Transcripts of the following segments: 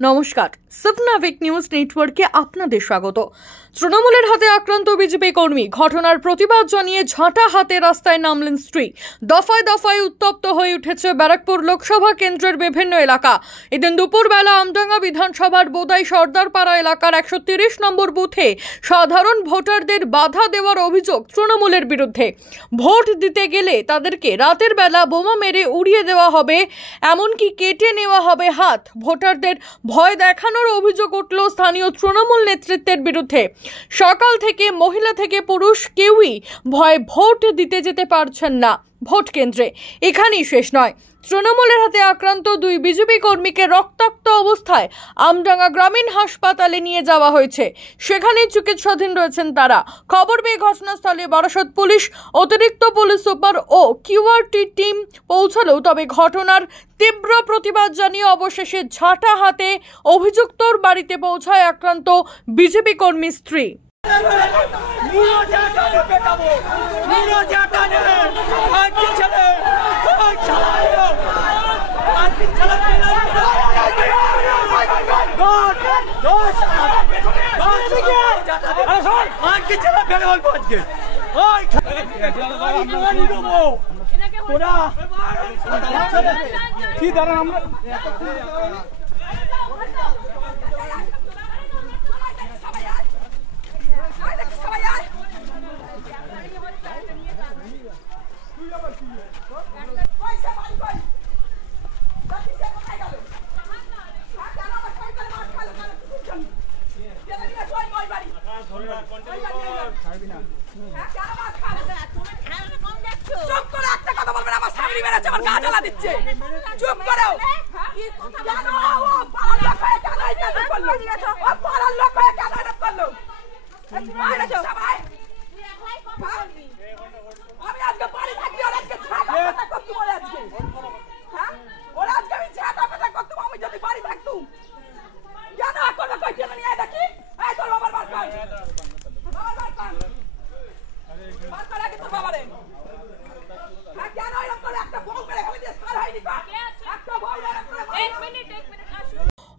নমস্কার, স্বপ্নাভিক নিউজ নেটওয়ার্কে আপনাদের স্বাগত। তৃণমূলের হাতে আক্রান্ত বিজেপি কর্মী, ঘটনার প্রতিবাদ জানিয়ে ঝাঁটা হাতে রাস্তায় নামলেন স্ত্রী। দফায় দফায় উত্তপ্ত হয়ে উঠেছে ব্যারাকপুর লোকসভা কেন্দ্রের বিভিন্ন এলাকা। এদিন দুপুরবেলা আমডাঙ্গা বিধানসভার বোদাই সর্দারপাড়া এলাকার 130 নম্বর বুথে সাধারণ ভোটারদের বাধা দেওয়ার অভিযোগ তৃণমূলের বিরুদ্ধে। ভোট দিতে গেলে তাদেরকে রাতের বেলা বোমা মেরে উড়িয়ে দেওয়া হবে, এমনকি কেটে নেওয়া হবে হাত। ভোটারদের ভয় দেখানোর অভিযোগ উঠল স্থানীয় তৃণমূল নেতৃত্বের বিরুদ্ধে। সকাল থেকে মহিলা থেকে পুরুষ কেউই ভয়ে ভোট দিতে যেতে পারছেন না ভোট কেন্দ্রে। এখানেই শেষ নয়, তৃণমূলের হাতে আক্রান্ত দুই বিজেপি কর্মীকে রক্তাক্ত অবস্থায় আমডাঙ্গা গ্রামীণ হাসপাতালে নিয়ে যাওয়া হয়েছে। সেখানেই চিকিৎসাধীন রয়েছেন তারা। খবর পেয়ে ঘটনাস্থলে বারাসত পুলিশ, অতিরিক্ত পুলিশ সুপার ও কিউআরটি টিম পৌঁছালেও তবে ঘটনার তীব্র প্রতিবাদ জানিয়ে অবশেষে ঝাঁটা হাতে অভিযুক্তর বাড়িতে পৌঁছায় আক্রান্ত বিজেপি কর্মী স্ত্রী।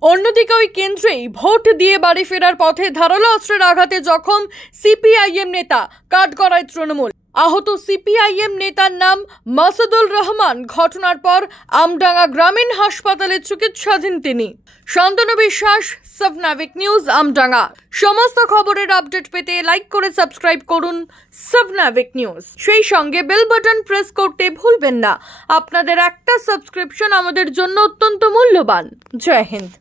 অন্যদিকে ওই কেন্দ্রেই ভোট দিয়ে বাড়ি ফেরার পথে ধারালো অস্ত্রের আঘাতে জখম সিপিআইএম নেতা, কাঠগড়ায় তৃণমূল। আহত সিপিআইএম নেতার নাম মাসুদুর রহমান। ঘটনার পর আমডাঙ্গা গ্রামীণ হাসপাতালে চিকিৎসাধীন তিনি। শান্তনু বিশ্বাস, স্বপ্নাভিক নিউজ, আমডাঙ্গা। সমস্ত খবরের আপডেট পেতে লাইক করে সাবস্ক্রাইব করুন স্বপ্নাভিক নিউজ। সেই সঙ্গে বেল বাটন প্রেস করতে ভুলবেন না। আপনাদের একটা সাবস্ক্রিপশন আমাদের জন্য অত্যন্ত মূল্যবান। জয় হিন্দ।